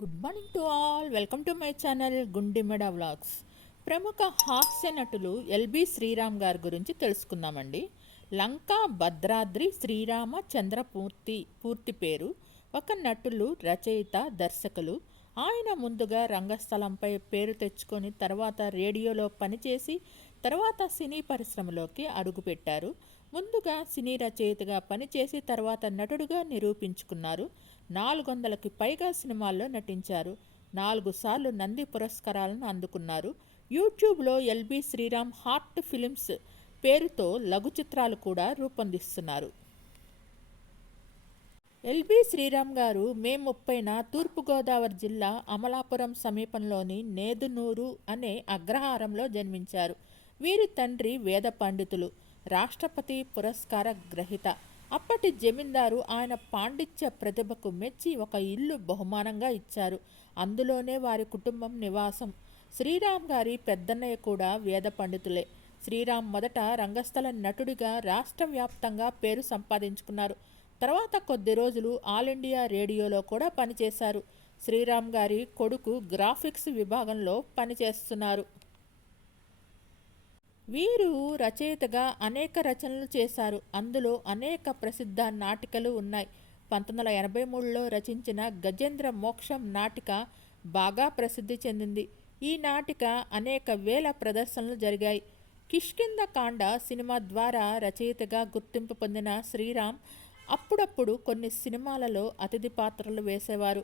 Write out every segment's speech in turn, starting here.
Good morning to all. Welcome to my channel Gundimeda vlogs. ప్రముఖ హాస్య నటులు ఎల్బి శ్రీరామ్ గారి గురించి తెలుసుకుందామండి. లంకా భద్రాద్రి శ్రీరామ చంద్రమూర్తి పూర్తి పేరు. ఒక నటులు, రచయిత, దర్శకులు. ఆయన ముందుగా రంగస్థలంపై పేరు తెచ్చుకొని తర్వాత రేడియోలో పనిచేసి తర్వాత సినీ పరిశ్రమలోకి అడుగుపెట్టారు. ముందుగా సినీ రచయితగా పనిచేసి తర్వాత నటుడుగా నిరూపించుకున్నారు. 400కి పైగా సినిమాల్లో నటించారు. 4 సార్లు నంది పురస్కారాలను అందుకున్నారు. యూట్యూబ్లో ఎల్బి శ్రీరామ్ హార్ట్ ఫిలిమ్స్ పేరుతో లఘు చిత్రాలు కూడా రూపొందిస్తున్నారు. ఎల్బి శ్రీరామ్ గారు మే 30న తూర్పుగోదావరి జిల్లా అమలాపురం సమీపంలోని నేదునూరు అనే అగ్రహారంలో జన్మించారు. వీరి తండ్రి వేద పండితులు, రాష్ట్రపతి పురస్కార గ్రహీత. అప్పటి జమీందారు ఆయన పాండిత్య ప్రతిభకు మెచ్చి ఒక ఇల్లు బహుమానంగా ఇచ్చారు. అందులోనే వారి కుటుంబం నివాసం. శ్రీరామ్ గారి పెద్దన్నయ్య కూడా వేద పండితులే. శ్రీరామ్ మొదట రంగస్థల నటుడిగా రాష్ట్ర వ్యాప్తంగా పేరు సంపాదించుకున్నారు. తర్వాత కొద్ది రోజులు ఆల్ ఇండియా రేడియోలో కూడా పనిచేశారు. శ్రీరామ్ గారి కొడుకు గ్రాఫిక్స్ విభాగంలో పనిచేస్తున్నారు. వీరు రచయితగా అనేక రచనలు చేశారు. అందులో అనేక ప్రసిద్ధ నాటికలు ఉన్నాయి. 1983లో రచించిన గజేంద్ర మోక్షం నాటిక బాగా ప్రసిద్ధి చెందింది. ఈ నాటిక అనేక వేల ప్రదర్శనలు జరిగాయి. కిష్కింద కాండ సినిమా ద్వారా రచయితగా గుర్తింపు పొందిన శ్రీరామ్ అప్పుడప్పుడు కొన్ని సినిమాలలో అతిథి పాత్రలు వేసేవారు.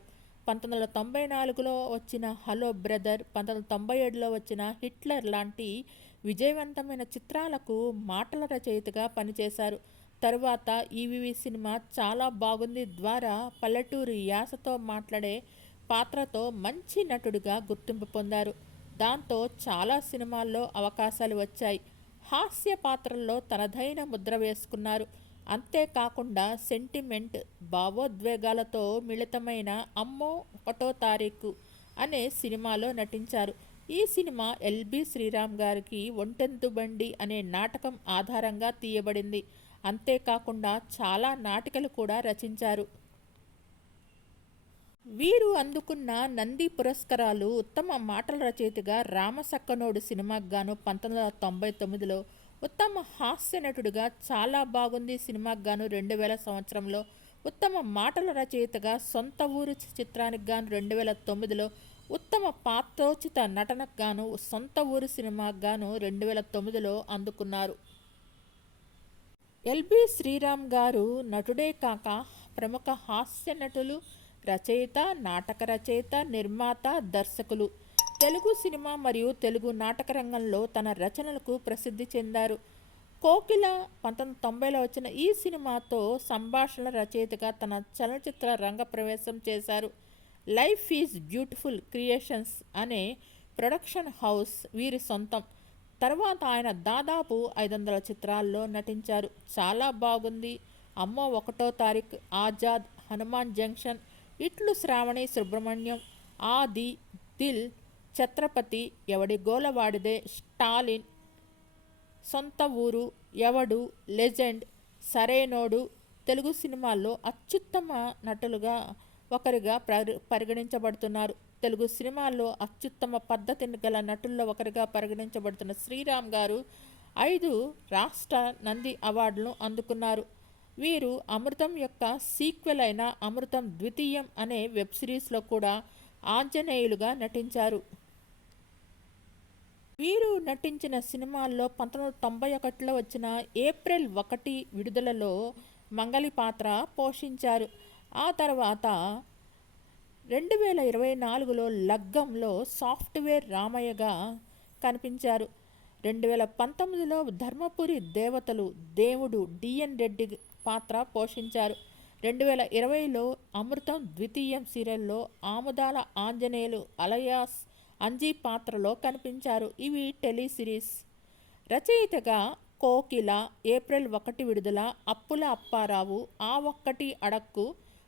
1994లో వచ్చిన హలో బ్రదర్, 1997లో వచ్చిన హిట్లర్ లాంటి విజయవంతమైన చిత్రాలకు మాటల రచయితగా పనిచేశారు. తరువాత ఈవీవి సినిమా చాలా బాగుంది ద్వారా పల్లెటూరి యాసతో మాట్లాడే పాత్రతో మంచి నటుడిగా గుర్తింపు పొందారు. దాంతో చాలా సినిమాల్లో అవకాశాలు వచ్చాయి. హాస్య పాత్రల్లో తనదైన ముద్ర వేసుకున్నారు. అంతేకాకుండా సెంటిమెంట్, భావోద్వేగాలతో మిళితమైన అమ్మో 1వ తారీఖు అనే సినిమాలో నటించారు. ఈ సినిమా ఎల్బి శ్రీరామ్ గారికి ఒంటెంతు బండి అనే నాటకం ఆధారంగా తీయబడింది. అంతేకాకుండా చాలా నాటికలు కూడా రచించారు. వీరు అందుకున్న నంది పురస్కారాలు: ఉత్తమ మాటల రచయితగా రామసక్కనోడు సినిమాకు గాను 1999లో, ఉత్తమ హాస్య నటుడిగా చాలా బాగుంది సినిమాకు గాను 2000 సంవత్సరంలో, ఉత్తమ మాటల రచయితగా సొంత ఊరు చిత్రానికి గాను 2009లో, ఉత్తమ పాత్రోచిత నటనకు గాను సొంత ఊరు సినిమాకు గాను 2009లో అందుకున్నారు. ఎల్బి శ్రీరామ్ గారు నటుడే కాక ప్రముఖ హాస్య నటులు, రచయిత, నాటక రచయిత, నిర్మాత, దర్శకులు. తెలుగు సినిమా మరియు తెలుగు నాటక రంగంలో తన రచనలకు ప్రసిద్ధి చెందారు. కోకిల 1990లో వచ్చిన ఈ సినిమాతో సంభాషణల రచయితగా తన చలనచిత్ర రంగ ప్రవేశం చేశారు. లైఫ్ ఈజ్ బ్యూటిఫుల్ క్రియేషన్స్ అనే ప్రొడక్షన్ హౌస్ వీరి సొంతం. తర్వాత ఆయన దాదాపు 500 చిత్రాల్లో నటించారు. చాలా బాగుంది, అమ్మో 1వ తారీఖు, ఆజాద్, హనుమాన్ జంక్షన్, ఇట్లు శ్రావణి సుబ్రహ్మణ్యం, ఆది, దిల్, ఛత్రపతి, ఎవడి గోలవాడిదే, స్టాలిన్, సొంత ఊరు, ఎవడు, లెజెండ్, సరైనోడు. తెలుగు సినిమాల్లో అత్యుత్తమ నటులుగా ఒకరిగా పరిగణించబడుతున్నారు. తెలుగు సినిమాల్లో అత్యుత్తమ పద్ధతిని గల నటుల్లో ఒకరిగా పరిగణించబడుతున్న శ్రీరామ్ గారు 5 రాష్ట్ర నంది అవార్డులను అందుకున్నారు. వీరు అమృతం యొక్క సీక్వెల్ అయిన అమృతం ద్వితీయం అనే వెబ్ సిరీస్లో కూడా ఆంజనేయులుగా నటించారు. వీరు నటించిన సినిమాల్లో 1991లో వచ్చిన ఏప్రిల్ 1 విడుదలలో మంగలి పాత్ర పోషించారు. ఆ తర్వాత 2024లో లగ్గంలో సాఫ్ట్వేర్ రామయ్యగా కనిపించారు. 2019లో ధర్మపురి దేవతలు దేవుడు డిఎన్ రెడ్డి పాత్ర పోషించారు. 2020లో అమృతం ద్వితీయం సీరియల్లో ఆముదాల ఆంజనేయులు అలయాస్ అంజీ పాత్రలో కనిపించారు. ఇవి టెలిసిరీస్. రచయితగా కోకిల ఏప్రిల్ 1 విడుదల, అప్పుల అప్పారావు, ఆ ఒక్కటి అడక్కు,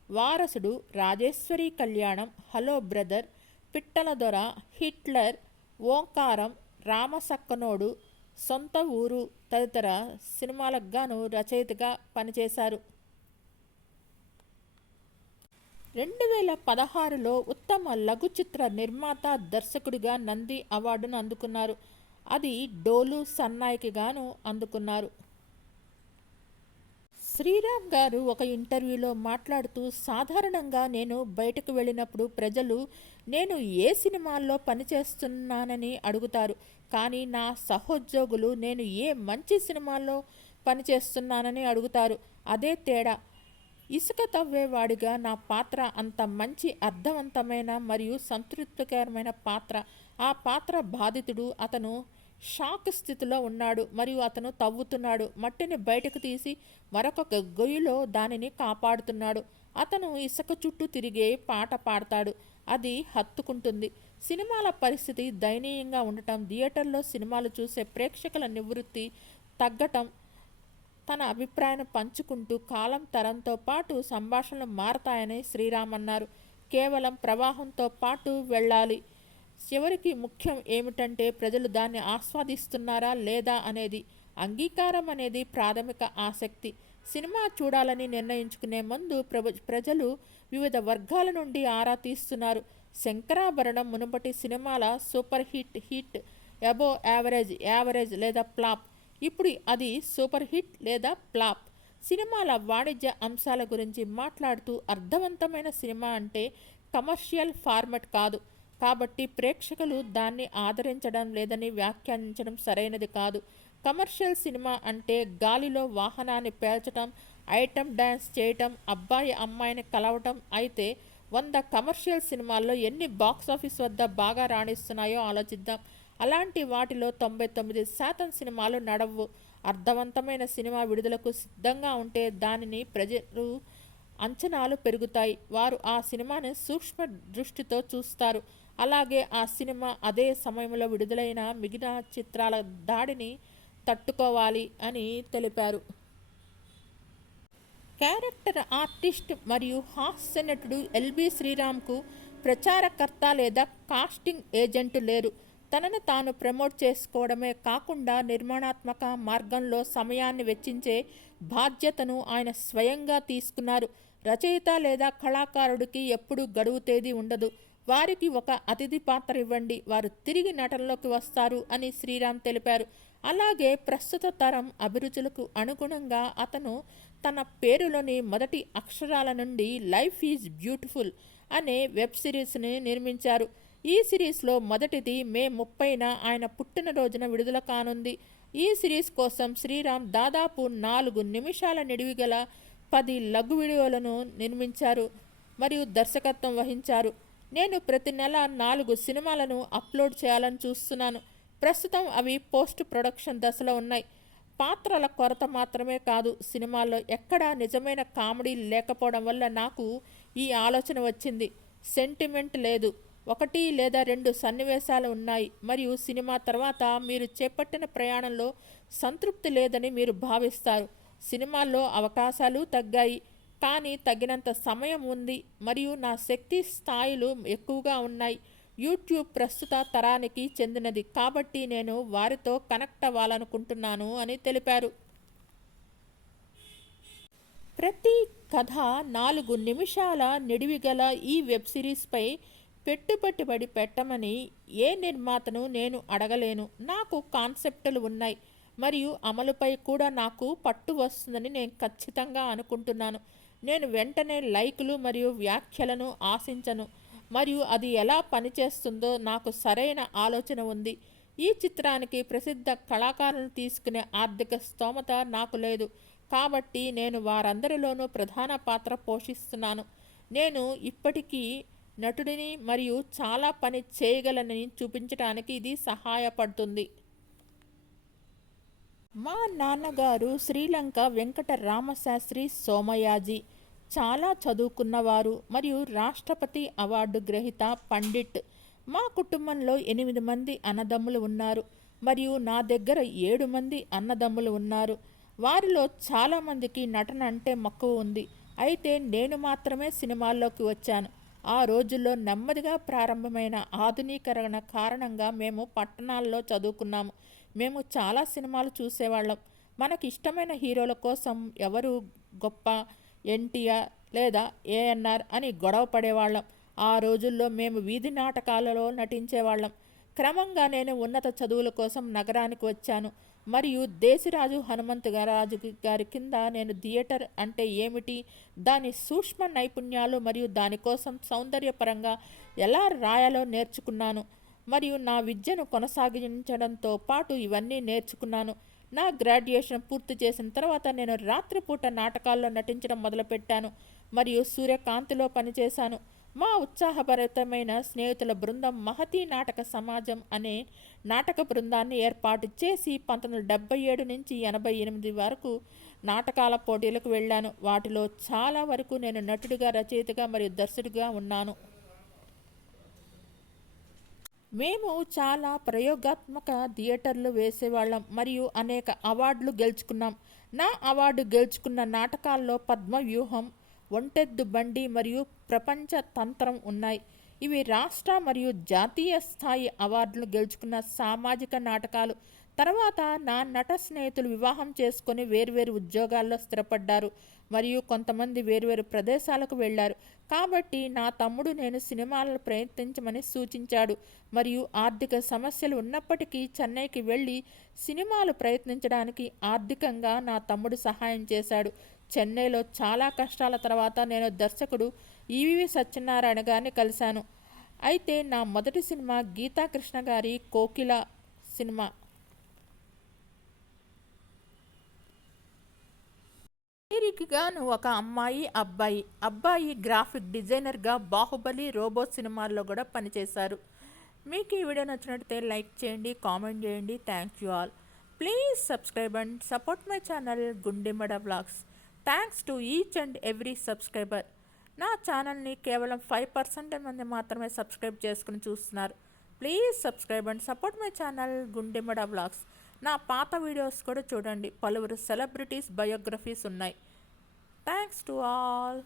వారసుడు, రాజేశ్వరి కళ్యాణం, హలో బ్రదర్, పిట్టల దొర, హిట్లర్, ఓంకారం, రామసక్కనోడు, సొంత ఊరు తదితర సినిమాలకు గాను రచయితగా పనిచేశారు. 2016లో ఉత్తమ లఘు చిత్ర నిర్మాత, దర్శకుడిగా నంది అవార్డును అందుకున్నారు. అది డోలు సన్నాయికి గాను అందుకున్నారు. శ్రీరామ్ గారు ఒక ఇంటర్వ్యూలో మాట్లాడుతూ, సాధారణంగా నేను బయటకు వెళ్ళినప్పుడు ప్రజలు నేను ఏ సినిమాల్లో పనిచేస్తున్నానని అడుగుతారు. కానీ నా సహోద్యోగులు నేను ఏ మంచి సినిమాల్లో పనిచేస్తున్నానని అడుగుతారు. అదే తేడా. ఇసుక తవ్వేవాడిగా నా పాత్ర అంత మంచి అర్థవంతమైన మరియు సంతృప్తికరమైన పాత్ర. ఆ పాత్ర బాధితుడు. అతను షాక్ స్థితిలో ఉన్నాడు మరియు అతను తవ్వుతున్నాడు. మట్టిని బయటకు తీసి మరొక గొయ్యిలో దానిని కాపాడుతున్నాడు. అతను ఇసుక చుట్టూ తిరిగే పాట పాడతాడు. అది హత్తుకుంటుంది. సినిమాల పరిస్థితి దయనీయంగా ఉండటం, థియేటర్లో సినిమాలు చూసే ప్రేక్షకుల నివృత్తి తగ్గటం. తన అభిప్రాయాన్ని పంచుకుంటూ, కాలం తరంతో పాటు సంభాషణలు మారతాయని శ్రీరామ్ అన్నారు. కేవలం ప్రవాహంతో పాటు వెళ్ళాలి. చివరికి ముఖ్యం ఏమిటంటే ప్రజలు దాన్ని ఆస్వాదిస్తున్నారా లేదా అనేది. అంగీకారం అనేది ప్రాథమిక ఆసక్తి. సినిమా చూడాలని నిర్ణయించుకునే ముందు ప్రజలు వివిధ వర్గాల నుండి ఆరా తీస్తున్నారు. శంకరాభరణం మునుపటి సినిమాల super hit, above average, average లేదా ఫ్లాప్. ఇప్పుడు అది సూపర్ హిట్ లేదా ఫ్లాప్. సినిమాల వాణిజ్య అంశాల గురించి మాట్లాడుతూ, అర్థవంతమైన సినిమా అంటే కమర్షియల్ ఫార్మాట్ కాదు. కాబట్టి ప్రేక్షకులు దాన్ని ఆదరించడం లేదని వ్యాఖ్యానించడం సరైనది కాదు. కమర్షియల్ సినిమా అంటే గాలిలో వాహనాన్ని పేల్చడం, ఐటమ్ డ్యాన్స్ చేయటం, అబ్బాయి అమ్మాయిని కలవటం. అయితే 100 కమర్షియల్ సినిమాల్లో ఎన్ని బాక్సాఫీస్ వద్ద బాగా రాణిస్తున్నాయో ఆలోచిద్దాం. అలాంటి వాటిలో 99% సినిమాలు నడవు. అర్థవంతమైన సినిమా విడుదలకు సిద్ధంగా ఉంటే దానిని ప్రజలు అంచనాలు పెరుగుతాయి. వారు ఆ సినిమాని సూక్ష్మ దృష్టితో చూస్తారు. అలాగే ఆ సినిమా అదే సమయంలో విడుదలైన మిగిలిన చిత్రాల దాడిని తట్టుకోవాలి అని తెలిపారు. క్యారెక్టర్ ఆర్టిస్ట్ మరియు హాస్య నటుడు ఎల్బి శ్రీరామ్కు ప్రచారకర్త లేదా కాస్టింగ్ ఏజెంట్ లేరు. తనను తాను ప్రమోట్ చేసుకోవడమే కాకుండా నిర్మాణాత్మక మార్గంలో సమయాన్ని వెచ్చించే బాధ్యతను ఆయన స్వయంగా తీసుకున్నారు. రచయిత లేదా కళాకారుడికి ఎప్పుడు గడువు తేదీ ఉండదు. వారికి ఒక అతిథి పాత్ర ఇవ్వండి, వారు తిరిగి నటనలోకి వస్తారు అని శ్రీరామ్ తెలిపారు. అలాగే ప్రస్తుత తరం అభిరుచులకు అనుగుణంగా అతను తన పేరులోని మొదటి అక్షరాల నుండి లైఫ్ ఈజ్ బ్యూటిఫుల్ అనే వెబ్ సిరీస్ని నిర్మించారు. ఈ సిరీస్లో మొదటిది మే 30న ఆయన పుట్టినరోజున విడుదల కానుంది. ఈ సిరీస్ కోసం శ్రీరామ్ దాదాపు 4 నిమిషాల నిడివిగల 10 లఘు వీడియోలను నిర్మించారు మరియు దర్శకత్వం వహించారు. నేను ప్రతి నెల 4 సినిమాలను అప్లోడ్ చేయాలని చూస్తున్నాను. ప్రస్తుతం అవి పోస్ట్ ప్రొడక్షన్ దశలో ఉన్నాయి. పాత్రల కొరత మాత్రమే కాదు, సినిమాల్లో ఎక్కడా నిజమైన కామెడీ లేకపోవడం వల్ల నాకు ఈ ఆలోచన వచ్చింది. సెంటిమెంట్ లేదు. 1 లేదా 2 సన్నివేశాలు ఉన్నాయి మరియు సినిమా తర్వాత మీరు చేపట్టిన ప్రయాణంలో సంతృప్తి లేదని మీరు భావిస్తారు. సినిమాల్లో అవకాశాలు తగ్గాయి, కానీ తగినంత సమయం ఉంది మరియు నా శక్తి స్థాయిలు ఎక్కువగా ఉన్నాయి. యూట్యూబ్ ప్రస్తుత తరానికి చెందినది కాబట్టి నేను వారితో కనెక్ట్ అవ్వాలనుకుంటున్నాను అని తెలిపారు. ప్రతి కథ 4 నిమిషాల నిడివిగల ఈ వెబ్ సిరీస్పై పెట్టుబడి పెట్టమని ఏ నిర్మాతను నేను అడగలేను. నాకు కాన్సెప్టులు ఉన్నాయి మరియు అమలుపై కూడా నాకు పట్టు వస్తుందని నేను ఖచ్చితంగా అనుకుంటున్నాను. నేను వెంటనే లైకులు మరియు వ్యాఖ్యలను ఆశించను మరియు అది ఎలా పనిచేస్తుందో నాకు సరైన ఆలోచన ఉంది. ఈ చిత్రానికి ప్రసిద్ధ కళాకారులను తీసుకునే ఆర్థిక స్తోమత నాకు లేదు, కాబట్టి నేను వారందరిలోనూ ప్రధాన పాత్ర పోషిస్తున్నాను. నేను ఇప్పటికీ నటుడిని మరియు చాలా పని చేయగలనని చూపించడానికి ఇది సహాయపడుతుంది. మా నాన్నగారు శ్రీలంక వెంకట రామశాస్త్రి సోమయాజీ. చాలా చదువుకున్నవారు మరియు రాష్ట్రపతి అవార్డు గ్రహీత పండిట్. మా కుటుంబంలో 8 మంది అన్నదమ్ములు ఉన్నారు మరియు నా దగ్గర 7 మంది అన్నదమ్ములు ఉన్నారు. వారిలో చాలామందికి నటన అంటే మక్కువ ఉంది. అయితే నేను మాత్రమే సినిమాల్లోకి వచ్చాను. ఆ రోజుల్లో నెమ్మదిగా ప్రారంభమైన ఆధునీకరణ కారణంగా మేము పట్టణాల్లో చదువుకున్నాము. మేము చాలా సినిమాలు చూసేవాళ్ళం. మనకి ఇష్టమైన హీరోల కోసం ఎవరు గొప్ప, ఎన్టీఆర్, లేదా ఏఎన్ఆర్ అని గొడవ పడేవాళ్ళం. ఆ రోజుల్లో మేము వీధి నాటకాలలో నటించేవాళ్ళం. క్రమంగా నేను ఉన్నత చదువుల కోసం నగరానికి వచ్చాను మరియు దేశిరాజు హనుమంత్ రాజు గారి కింద నేను థియేటర్ అంటే ఏమిటి, దాని సూక్ష్మ నైపుణ్యాలు మరియు దానికోసం సౌందర్యపరంగా ఎలా రాయాలో నేర్చుకున్నాను మరియు నా విద్యను కొనసాగించడంతో పాటు ఇవన్నీ నేర్చుకున్నాను. నా గ్రాడ్యుయేషన్ పూర్తి చేసిన తర్వాత నేను రాత్రిపూట నాటకాల్లో నటించడం మొదలుపెట్టాను మరియు సూర్యకాంతిలో పనిచేశాను. మా ఉత్సాహభరితమైన స్నేహితుల బృందం మహతీ నాటక సమాజం అనే నాటక బృందాన్ని ఏర్పాటు చేసి 1977 నుంచి 88 వరకు నాటకాల పోటీలకు వెళ్ళాను. వాటిలో చాలా వరకు నేను నటుడిగా, రచయితగా మరియు దర్శకుడిగా ఉన్నాను. మేము చాలా ప్రయోగాత్మక థియేటర్లు వేసేవాళ్ళం మరియు అనేక అవార్డులు గెలుచుకున్నాం. నా అవార్డు గెలుచుకున్న నాటకాల్లో పద్మవ్యూహం, ఒంటెద్దు బండి మరియు ప్రపంచ తంత్రం ఉన్నాయి. ఇవి రాష్ట్ర మరియు జాతీయ స్థాయి అవార్డులు గెలుచుకున్న సామాజిక నాటకాలు. తర్వాత నా నట స్నేహితులు వివాహం చేసుకొని వేర్వేరు ఉద్యోగాల్లో స్థిరపడ్డారు మరియు కొంతమంది వేర్వేరు ప్రదేశాలకు వెళ్ళారు. కాబట్టి నా తమ్ముడు నేను సినిమాలను ప్రయత్నించమని సూచించాడు మరియు ఆర్థిక సమస్యలు ఉన్నప్పటికీ చెన్నైకి వెళ్ళి సినిమాలు ప్రయత్నించడానికి ఆర్థికంగా నా తమ్ముడు సహాయం చేశాడు. చెన్నైలో చాలా కష్టాల తర్వాత నేను దర్శకుడు ఈవివి సత్యనారాయణ గారిని కలిశాను. అయితే నా మొదటి సినిమా గీతాకృష్ణ గారి కోకిల సినిమా. వీరికి గాను ఒక అమ్మాయి, అబ్బాయి. అబ్బాయి గ్రాఫిక్ డిజైనర్గా బాహుబలి, రోబో సినిమాల్లో కూడా పనిచేశారు. మీకు ఈ వీడియో నచ్చినట్లయితే లైక్ చేయండి, కామెంట్ చేయండి. Thank you all. Please subscribe and support my channel గుండెమడ vlogs. Thanks to each and every subscriber. నా ఛానల్ని కేవలం 5% మంది మాత్రమే సబ్స్క్రైబ్ చేసుకుని చూస్తున్నారు. Please subscribe and support my channel గుండెమడ vlogs. నా పాత వీడియోస్ కూడా చూడండి. పలువురు సెలబ్రిటీస్ బయోగ్రఫీస్ ఉన్నాయి. Thanks to all.